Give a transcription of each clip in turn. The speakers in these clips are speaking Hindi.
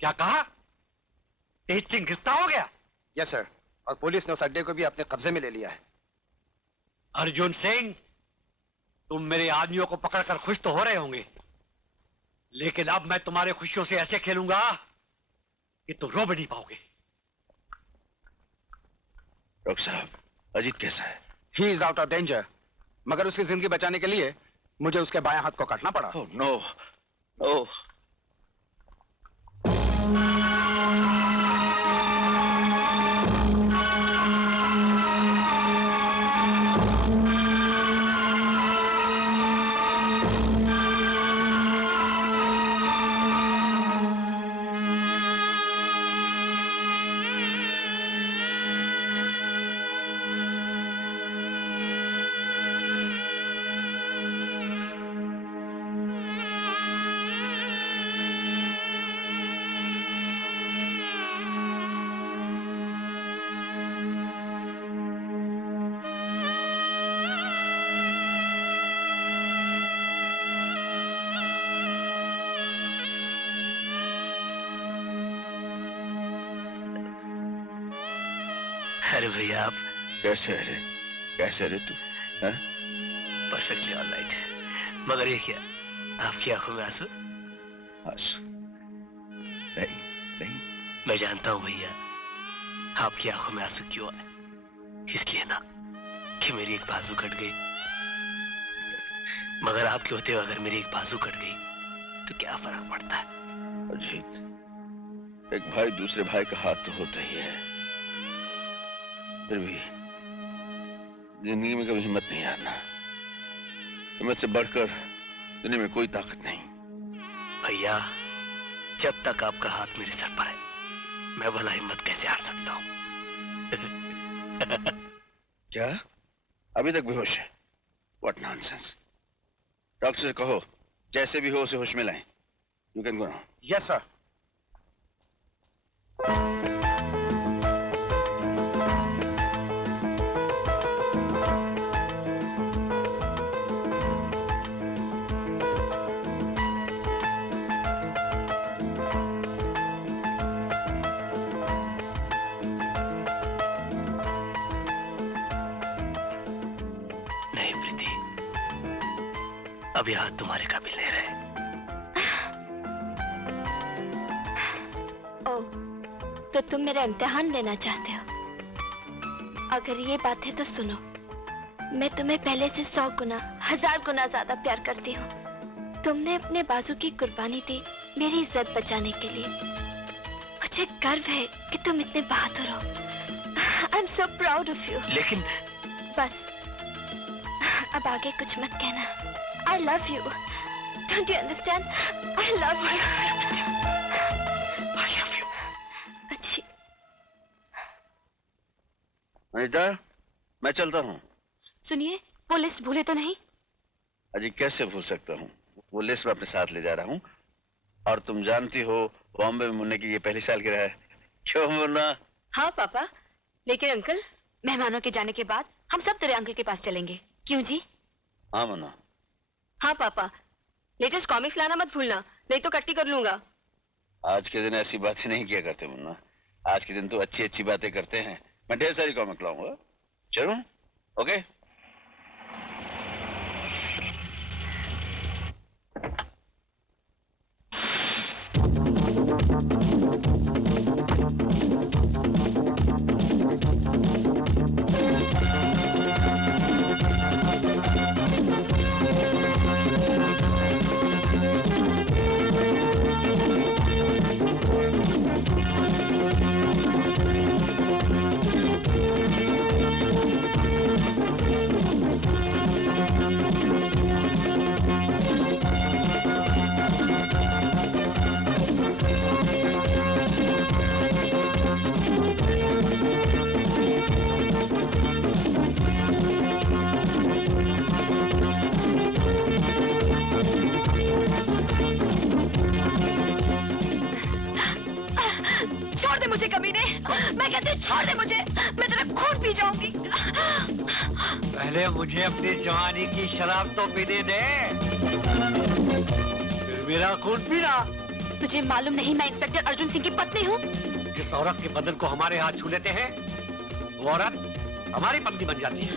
क्या कहा? तेज सिंह गिरफ्तार हो गया? यस सर, और पुलिस ने उस अड्डे को भी अपने कब्जे में ले लिया है। अर्जुन सिंह, तुम मेरे आदमियों को पकड़कर खुश तो हो रहे होंगे, लेकिन अब मैं तुम्हारे खुशियों से ऐसे खेलूंगा कि तुम रो भी नहीं पाओगे। डॉक्टर साहब, अजीत कैसा है? He is out of danger, मगर उसकी जिंदगी बचाने के लिए मुझे उसके बाएं हाथ को काटना पड़ा। Oh no, no. अरे भैया, आप कैसे है रे? कैसे रे तू? Perfectly all right. मगर ये क्या, आपकी आंखों में आंसू? आंसू नहीं, नहीं। मैं जानता हूँ भैया, आपकी आंखों में आंसू क्यों आए। इसलिए ना कि मेरी एक बाजू कट गई। मगर आपके होते हुए अगर मेरी एक बाजू कट गई तो क्या फर्क पड़ता है? अजीत, एक भाई दूसरे भाई का हाथ तो होता ही है, फिर भी जिंदगी में कभी हिम्मत नहीं हारना। हिम्मत से बढ़कर दुनिया में कोई ताकत नहीं। भैया, जब तक आपका हाथ मेरे सर पर है, मैं भला हिम्मत कैसे हार सकता हूँ? क्या? अभी तक बेहोश है? What nonsense! डॉक्टर से कहो जैसे भी हो उसे होश में लाएं। You can go now. Yes sir. नहीं प्रीति, अभी हाथ तुम्हारे काबिल नहीं रहे। ओह, तो तुम मेरा इम्तिहान लेना चाहते हो? अगर ये बात है तो सुनो, मैं तुम्हें पहले से 100 गुना 1000 गुना ज्यादा प्यार करती हूँ। तुमने अपने बाजू की कुर्बानी दी मेरी इज्जत बचाने के लिए। मुझे गर्व है कि तुम इतने बहादुर हो। I am so proud of you. लेकिन बस अब आगे कुछ मत कहना। I love you. Don't you understand? I love you. I love you. अच्छी। अनीता, मैं चलता हूँ। सुनिए, वो लिस्ट भूले तो नहीं? अजी कैसे भूल सकता हूँ, वो लिस्ट में अपने साथ ले जा रहा हूँ। और तुम जानती हो बॉम्बे में मुन्ने की ये पहली सालगिरह है। क्यों मुन्ना? हाँ पापा, लेकिन अंकल, मेहमानों के जाने के बाद हम सब तेरे अंकल के पास चलेंगे। क्यों जी? हाँ मुन्ना। हाँ पापा, लेटेस्ट कॉमिक्स लाना मत भूलना, नहीं तो कट्टी कर लूंगा। आज के दिन ऐसी बातें नहीं किया करते मुन्ना। आज के दिन तो अच्छी अच्छी बातें करते हैं। मैं ढेर सारी कॉमिक लाऊंगा। चलूं? ओके? मैं कहती हूँ छोड़ दे मुझे, मैं तेरा खून पी जाऊंगी। पहले मुझे अपनी जवानी की शराब तो पीने दे, फिर मेरा खून पीना। तुझे मालूम नहीं मैं इंस्पेक्टर अर्जुन सिंह की पत्नी हूँ? जिस औरत के बदन को हमारे हाथ छू लेते हैं वो औरत हमारी पत्नी बन जाती है।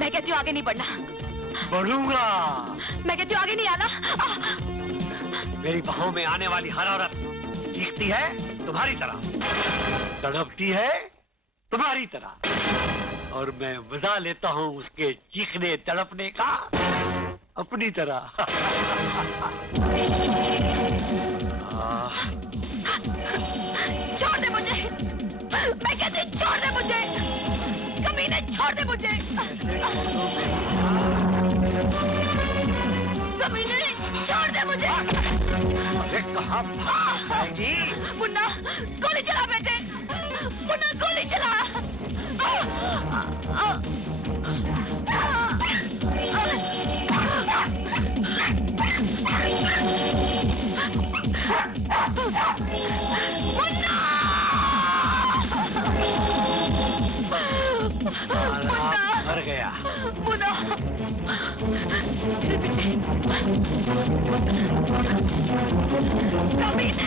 मैं कहती हूँ आगे नहीं बढ़ना। बढ़ूंगा। मैं कहती हूँ आगे नहीं आना। मेरी बाहों में आने वाली हर औरत चीखती है तुम्हारी तरह, तड़पती है तुम्हारी तरह, और मैं मजा लेता हूँ उसके चीखने तड़पने का अपनी तरह। छोड़ दे मुझे, मैं कहती हूँ छोड़ दे मुझे, कमीने छोड़ दे मुझे, कमीने छोड़ दे मुझे। अरे कहाँ भागेगी? मुन्ना गोली चला बेटे, मुन्ना गोली चला। मर गया। मुन्ना मेरे बेटे, कमीने।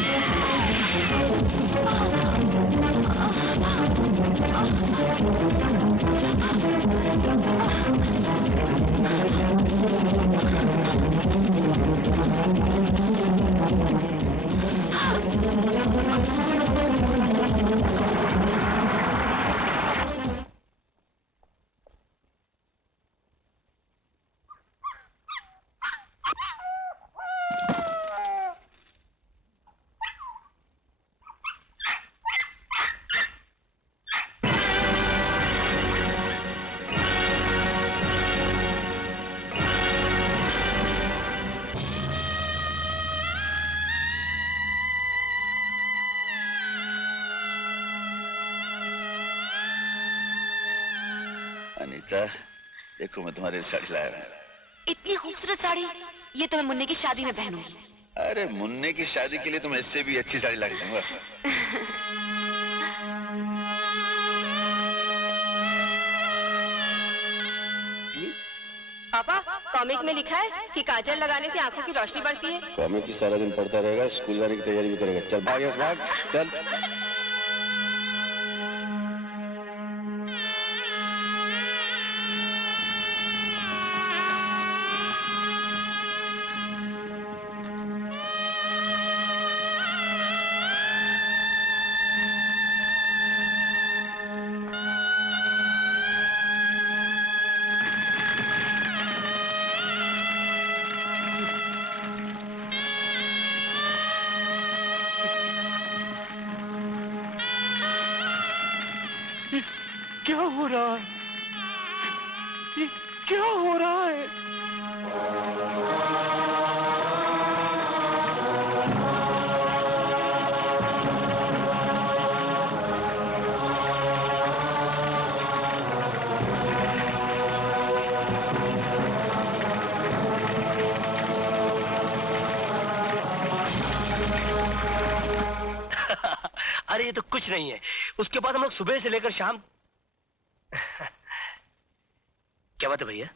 अनीता, देखो मैं तुम्हारे लिए साड़ी लाया हूं। इतनी खूबसूरत साड़ी, ये तो मैं मुन्ने की शादी में पहनूंगी। अरे मुन्ने की शादी के लिए तो मैं इससे भी अच्छी साड़ी ला के दूंगा। पापा, कॉमिक में लिखा है कि काजल लगाने से आंखों की रोशनी बढ़ती है। कॉमिक की सारा दिन पढ़ता रहेगा, स्कूल जाने की तैयारी भी करेगा। चल भाग यहाँ से, भाग चल। क्या हो रहा है? ये क्या हो रहा है? अरे ये तो कुछ नहीं है। उसके बाद हम लोग सुबह से लेकर शाम। क्या बात है भैया,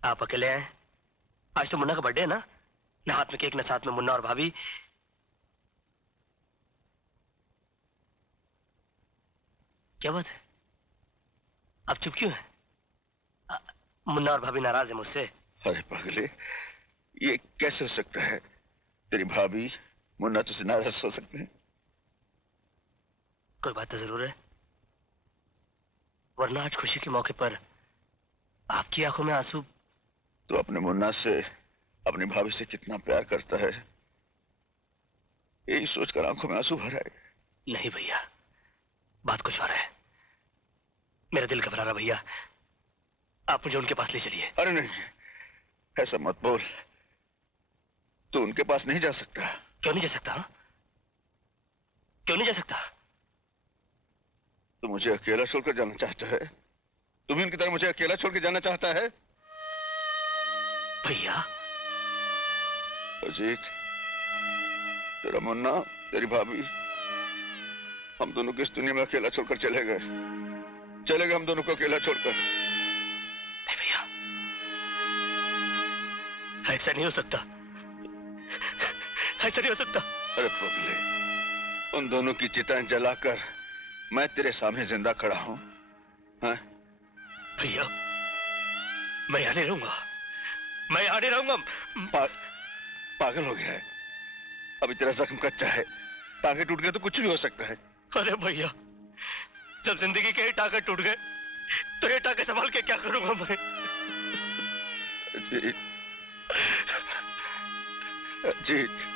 आप अकेले आए? आज तो मुन्ना का बर्थडे है ना? ना हाथ में केक, ना साथ में मुन्ना और भाभी। क्या बात है, आप चुप क्यों हैं? मुन्ना और भाभी नाराज है मुझसे? अरे पागले, ये कैसे हो सकता है? तेरी भाभी मुन्ना तुझसे नाराज हो सकते हैं? कोई बात तो जरूर है, वरना आज खुशी के मौके पर आपकी आंखों में आंसू। तो अपने मुन्ना से, अपनी भाभी से कितना प्यार करता है, यही सोचकर आंखों में आंसू भर आए। नहीं भैया, बात कुछ और है। मेरा दिल घबरा रहा भैया, आप मुझे उनके पास ले चलिए। अरे नहीं, ऐसा मत बोल। तू उनके पास नहीं जा सकता। क्यों नहीं जा सकता? हा? क्यों नहीं जा सकता? तू मुझे अकेला छोड़कर जाना चाहता है? तुम इनकी तरह मुझे अकेला छोड़ के जाना चाहता है? भैया अजीत, तेरा मुन्ना, तेरी भाभी, हम दोनों को इस दुनिया में अकेला छोड़कर चले गए। हम दोनों को अकेला छोड़कर। नहीं भैया, ऐसा नहीं हो सकता, ऐसा नहीं हो सकता। अरे पगले, उन दोनों की चिताएं जलाकर मैं तेरे सामने जिंदा खड़ा हूं। हाँ? भैया मैं यहाँ नहीं रहूंगा, मैं यहाँ नहीं रहूंगा। पागल हो गया है? अभी तेरा जख्म कच्चा है, टांगे टूट गए तो कुछ भी हो सकता है। अरे भैया, जब जिंदगी के ही टांगे टूट गए तो ये टांगे संभाल के क्या करूंगा मैं? अजीत, अजीत,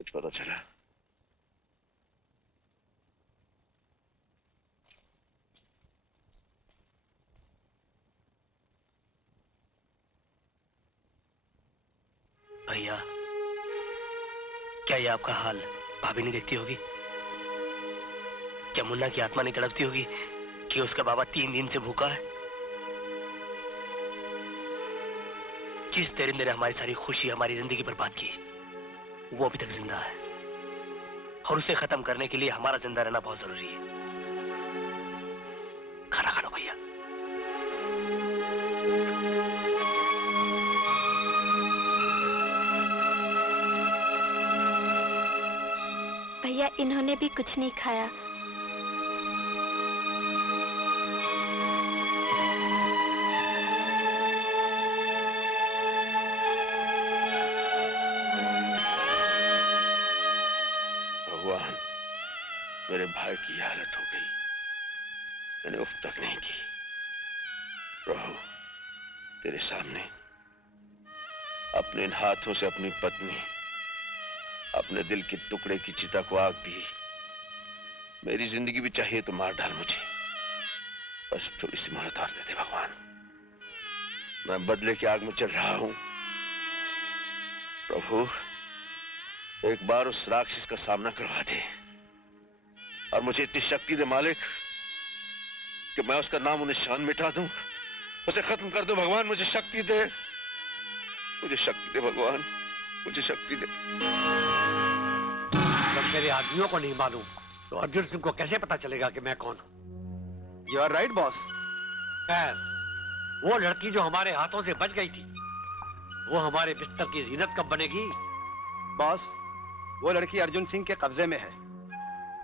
कुछ पता चला? भैया, क्या ये आपका हाल भाभी नहीं देखती होगी? क्या मुन्ना की आत्मा नहीं तड़पती होगी कि उसका बाबा 3 दिन से भूखा है? जिस दरिंदे ने हमारी सारी खुशी, हमारी जिंदगी बर्बाद की, वो अभी तक जिंदा है और उसे खत्म करने के लिए हमारा जिंदा रहना बहुत जरूरी है। खाना खा लो भैया। भैया इन्होंने भी कुछ नहीं खाया। भगवान, मेरे भाई की हालत हो गई, मैंने उफ तक नहीं की। प्रभु, तेरे सामने अपने इन हाथों से अपनी पत्नी, अपने दिल के टुकड़े की चिता को आग दी। मेरी जिंदगी भी चाहिए तो मार डाल मुझे, बस थोड़ी सी मोहलत और दे दे भगवान। मैं बदले की आग में चल रहा हूं। प्रभु, एक बार उस राक्षस का सामना करवा दे और मुझे इतनी शक्ति दे मालिक कि मैं उसका नाम निशान मिटा दूं, उसे खत्म कर दो। भगवान मुझे शक्ति दे, मुझे शक्ति दे भगवान, मुझे शक्ति दे। जब मेरे आदमियों को नहीं मालूम तो अर्जुन सिंह को कैसे पता चलेगा कि मैं कौन हूं? You are right boss. खैर, वो लड़की जो हमारे हाथों से बच गई थी, वो हमारे बिस्तर की जीनत कब बनेगी? बॉस, वो लड़की अर्जुन सिंह के कब्जे में है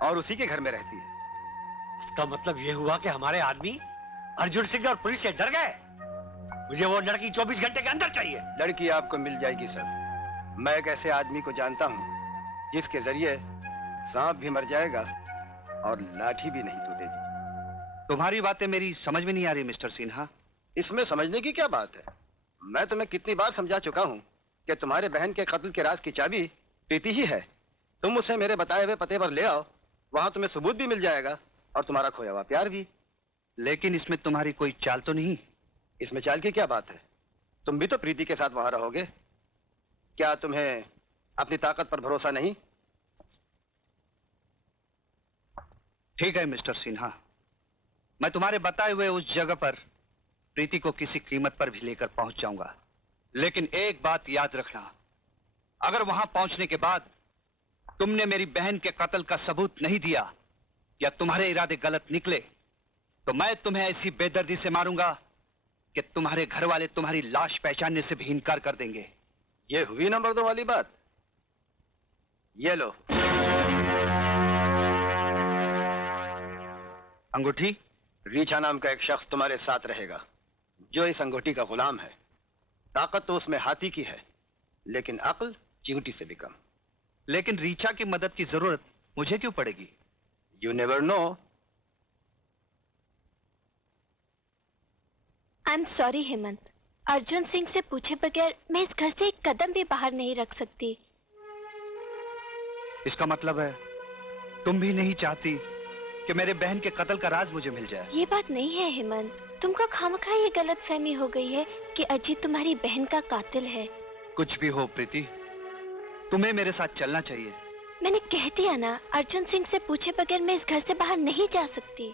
और उसी के घर में रहती है। इसका मतलब ये हुआ कि हमारे आदमी अर्जुन सिंह और पुलिस से डर गए। मुझे वो लड़की 24 घंटे के अंदर चाहिए। लड़की आपको मिल जाएगी सर। मैं एक ऐसे आदमी को जानता हूँ जिसके जरिए सांप भी मर जाएगा और लाठी भी नहीं टूटेगी। तुम्हारी बातें मेरी समझ में नहीं आ रही मिस्टर सिन्हा। इसमें समझने की क्या बात है? मैं तुम्हें कितनी बार समझा चुका हूँ कि तुम्हारे बहन के कत्ल के राज की चाबी प्रीति ही है। तुम उसे मेरे बताए हुए पते पर ले आओ, वहां तुम्हें सबूत भी मिल जाएगा और तुम्हारा खोया हुआ प्यार भी। लेकिन इसमें तुम्हारी कोई चाल तो नहीं? इसमें चाल की क्या बात है? तुम भी तो प्रीति के साथ वहां रहोगे। क्या तुम्हें अपनी ताकत पर भरोसा नहीं? ठीक है मिस्टर सिन्हा, मैं तुम्हारे बताए हुए उस जगह पर प्रीति को किसी कीमत पर भी लेकर पहुंच जाऊंगा। लेकिन एक बात याद रखना, अगर वहां पहुंचने के बाद तुमने मेरी बहन के कत्ल का सबूत नहीं दिया या तुम्हारे इरादे गलत निकले तो मैं तुम्हें ऐसी बेदर्दी से मारूंगा कि तुम्हारे घर वाले तुम्हारी लाश पहचानने से भी इनकार कर देंगे। ये हुई नंबर 2 वाली बात। ये लो अंगूठी। रीछा नाम का एक शख्स तुम्हारे साथ रहेगा जो इस अंगूठी का गुलाम है। ताकत तो उसमें हाथी की है, लेकिन अक्ल चींटी से भी कम। लेकिन रीछा की मदद की जरूरत मुझे क्यों पड़ेगी? You never know. I am sorry Hemant, Arjun Singh से पूछे बगैर मैं इस घर से एक कदम भी बाहर नहीं रख सकती। इसका मतलब है तुम भी नहीं चाहती कि मेरे बहन के कत्ल का राज मुझे मिल जाए। ये बात नहीं है हेमंत, तुमको खामखा ये गलत फहमी हो गई है कि अजीत तुम्हारी बहन का कातिल है। कुछ भी हो प्रीति, तुम्हें मेरे साथ चलना चाहिए। मैंने कह दिया ना, अर्जुन सिंह से पूछे बगैर मैं इस घर से बाहर नहीं जा सकती।